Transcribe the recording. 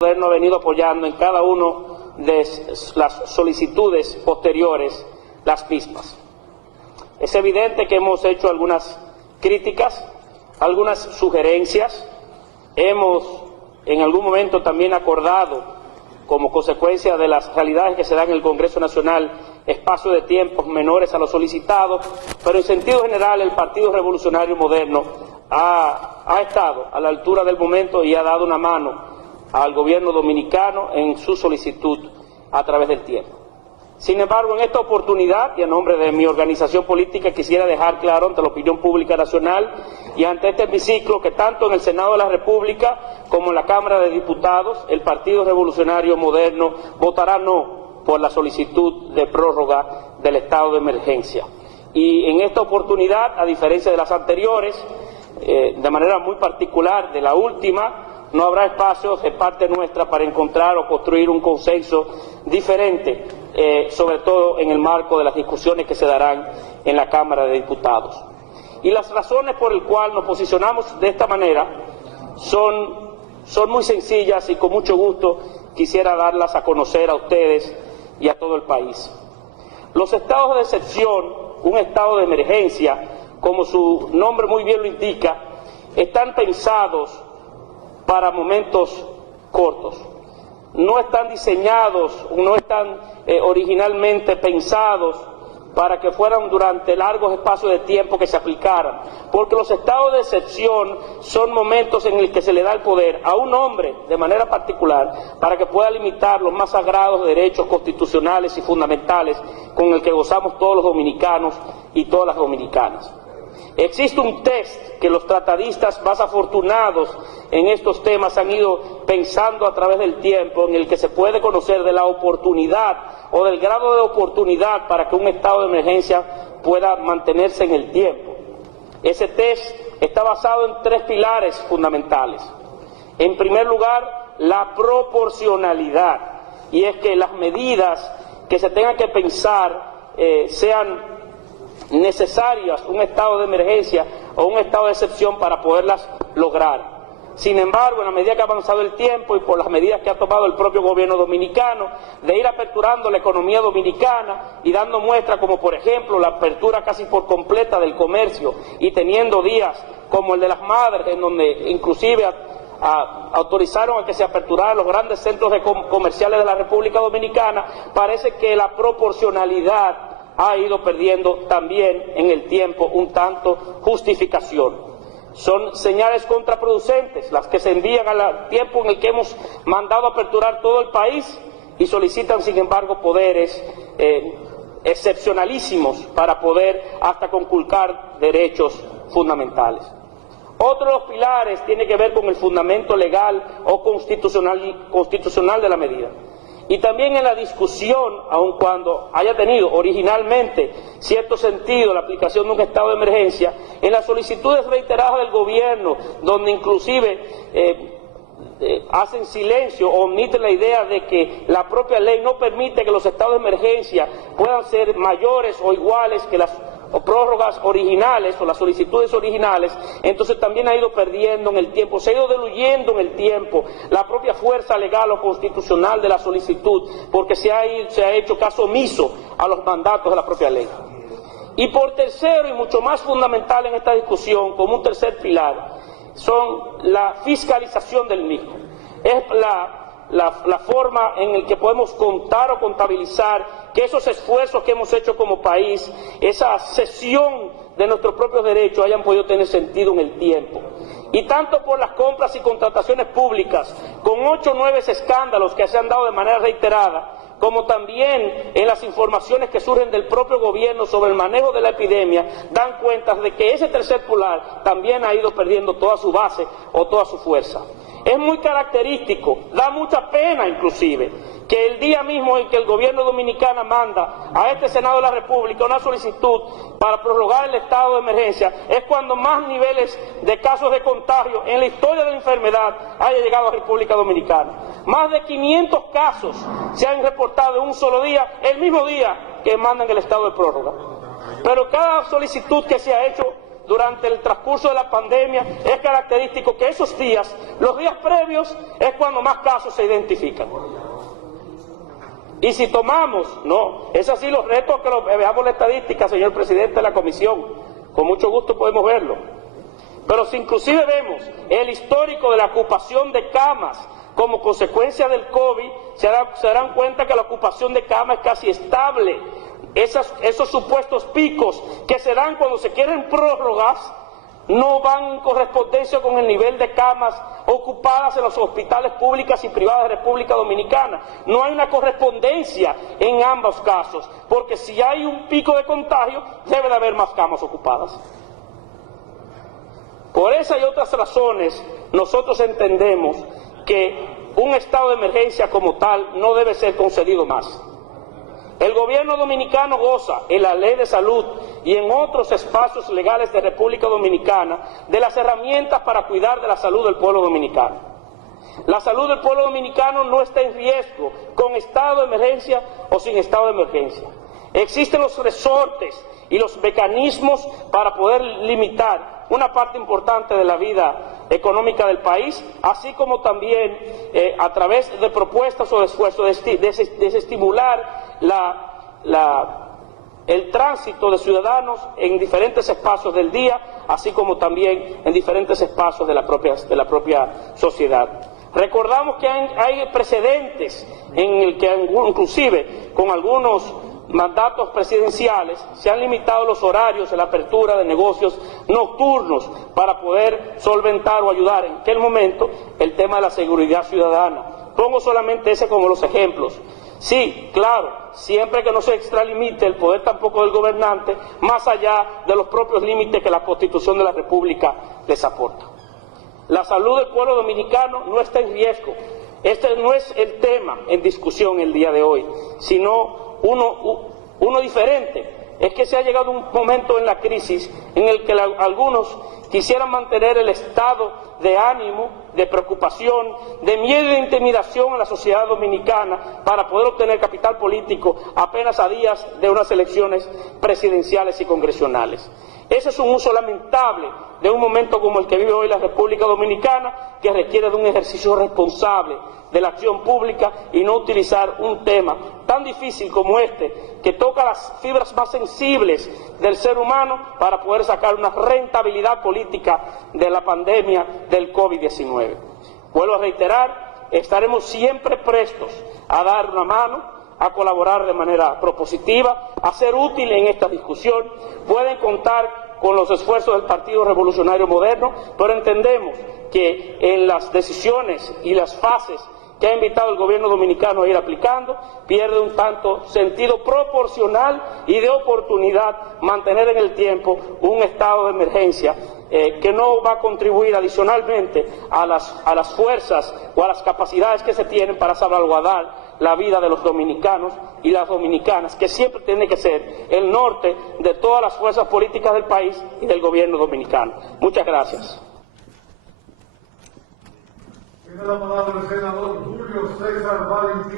Gobierno ha venido apoyando en cada una de las solicitudes posteriores las mismas. Es evidente que hemos hecho algunas críticas, algunas sugerencias, hemos en algún momento también acordado, como consecuencia de las realidades que se dan en el Congreso Nacional, espacios de tiempos menores a los solicitados, pero en sentido general el Partido Revolucionario Moderno ha estado a la altura del momento y ha dado una mano al gobierno dominicano en su solicitud a través del tiempo. Sin embargo, en esta oportunidad, y a nombre de mi organización política, quisiera dejar claro ante la opinión pública nacional y ante este hemiciclo que tanto en el Senado de la República como en la Cámara de Diputados, el Partido Revolucionario Moderno votará no por la solicitud de prórroga del estado de emergencia. Y en esta oportunidad, a diferencia de las anteriores, de manera muy particular de la última, no habrá espacios de parte nuestra para encontrar o construir un consenso diferente, sobre todo en el marco de las discusiones que se darán en la Cámara de Diputados. Y las razones por las cuales nos posicionamos de esta manera son muy sencillas y con mucho gusto quisiera darlas a conocer a ustedes y a todo el país. Los estados de excepción, un estado de emergencia, como su nombre muy bien lo indica, están pensados para momentos cortos. No están diseñados, no están originalmente pensados para que fueran durante largos espacios de tiempo que se aplicaran, porque los estados de excepción son momentos en los que se le da el poder a un hombre de manera particular para que pueda limitar los más sagrados derechos constitucionales y fundamentales con el que gozamos todos los dominicanos y todas las dominicanas. Existe un test que los tratadistas más afortunados en estos temas han ido pensando a través del tiempo, en el que se puede conocer de la oportunidad o del grado de oportunidad para que un estado de emergencia pueda mantenerse en el tiempo. Ese test está basado en tres pilares fundamentales. En primer lugar, la proporcionalidad, y es que las medidas que se tengan que pensar sean necesarias, un estado de emergencia o un estado de excepción para poderlas lograr. Sin embargo, en la medida que ha avanzado el tiempo y por las medidas que ha tomado el propio gobierno dominicano de ir aperturando la economía dominicana y dando muestra como por ejemplo la apertura casi por completa del comercio y teniendo días como el de las Madres, en donde inclusive autorizaron a que se aperturaran los grandes centros comerciales de la República Dominicana, parece que la proporcionalidad ha ido perdiendo también en el tiempo un tanto justificación. Son señales contraproducentes las que se envían al tiempo en el que hemos mandado a aperturar todo el país y solicitan sin embargo poderes excepcionalísimos para poder hasta conculcar derechos fundamentales. Otro de los pilares tiene que ver con el fundamento legal o constitucional de la medida. Y también en la discusión, aun cuando haya tenido originalmente cierto sentido la aplicación de un estado de emergencia, en las solicitudes reiteradas del gobierno, donde inclusive hacen silencio o omiten la idea de que la propia ley no permite que los estados de emergencia puedan ser mayores o iguales que las prórrogas originales o las solicitudes originales, entonces también ha ido perdiendo en el tiempo, se ha ido diluyendo en el tiempo la propia fuerza legal o constitucional de la solicitud, porque se ha hecho caso omiso a los mandatos de la propia ley. Y por tercero, y mucho más fundamental en esta discusión, como un tercer pilar, son la fiscalización del mismo. Es la forma en la que podemos contar o contabilizar que esos esfuerzos que hemos hecho como país, esa cesión de nuestros propios derechos hayan podido tener sentido en el tiempo. Y tanto por las compras y contrataciones públicas, con 8 o 9 escándalos que se han dado de manera reiterada, como también en las informaciones que surgen del propio gobierno sobre el manejo de la epidemia, dan cuenta de que ese tercer pilar también ha ido perdiendo toda su base o toda su fuerza. Es muy característico, da mucha pena inclusive, que el día mismo en que el gobierno dominicano manda a este Senado de la República una solicitud para prorrogar el estado de emergencia, es cuando más niveles de casos de contagio en la historia de la enfermedad haya llegado a República Dominicana. Más de 500 casos se han reportado en un solo día, el mismo día que mandan el estado de prórroga. Pero cada solicitud que se ha hecho durante el transcurso de la pandemia, es característico que esos días, los días previos, es cuando más casos se identifican. Y si tomamos, no, es así los retos que veamos la estadística, señor presidente de la comisión, con mucho gusto podemos verlo. Pero si inclusive vemos el histórico de la ocupación de camas como consecuencia del COVID, se darán cuenta que la ocupación de camas es casi estable. Esos supuestos picos que se dan cuando se quieren prórrogas no van en correspondencia con el nivel de camas ocupadas en los hospitales públicos y privados de República Dominicana. No hay una correspondencia en ambos casos, porque si hay un pico de contagio, debe de haber más camas ocupadas. Por esas y otras razones, nosotros entendemos que un estado de emergencia como tal no debe ser concedido más. El gobierno dominicano goza en la ley de salud y en otros espacios legales de República Dominicana de las herramientas para cuidar de la salud del pueblo dominicano. La salud del pueblo dominicano no está en riesgo con estado de emergencia o sin estado de emergencia. Existen los resortes y los mecanismos para poder limitar una parte importante de la vida económica del país, así como también a través de propuestas o de esfuerzos desestimular el tránsito de ciudadanos en diferentes espacios del día, así como también en diferentes espacios de la propia sociedad. Recordamos que hay precedentes en el que inclusive con algunos mandatos presidenciales se han limitado los horarios de la apertura de negocios nocturnos para poder solventar o ayudar en aquel momento el tema de la seguridad ciudadana. Pongo solamente ese como los ejemplos. Sí, claro, siempre que no se extralimite el poder tampoco del gobernante, más allá de los propios límites que la Constitución de la República les aporta. La salud del pueblo dominicano no está en riesgo. Este no es el tema en discusión el día de hoy, sino uno diferente. Es que se ha llegado un momento en la crisis en el que algunos quisieran mantener el estado de ánimo, de preocupación, de miedo y de intimidación en la sociedad dominicana para poder obtener capital político apenas a días de unas elecciones presidenciales y congresionales. Ese es un uso lamentable de un momento como el que vive hoy la República Dominicana, que requiere de un ejercicio responsable de la acción pública y no utilizar un tema tan difícil como este, que toca las fibras más sensibles del ser humano para poder sacar una rentabilidad política de la pandemia del COVID-19. Vuelvo a reiterar, estaremos siempre prestos a dar una mano, a colaborar de manera propositiva, a ser útil en esta discusión. Pueden contar con los esfuerzos del Partido Revolucionario Moderno, pero entendemos que en las decisiones y las fases que ha invitado el gobierno dominicano a ir aplicando, pierde un tanto sentido proporcional y de oportunidad mantener en el tiempo un estado de emergencia que no va a contribuir adicionalmente a las fuerzas o a las capacidades que se tienen para salvaguardar la vida de los dominicanos y las dominicanas, que siempre tiene que ser el norte de todas las fuerzas políticas del país y del gobierno dominicano. Muchas gracias. Tiene la palabra el senador Julio César Valentín.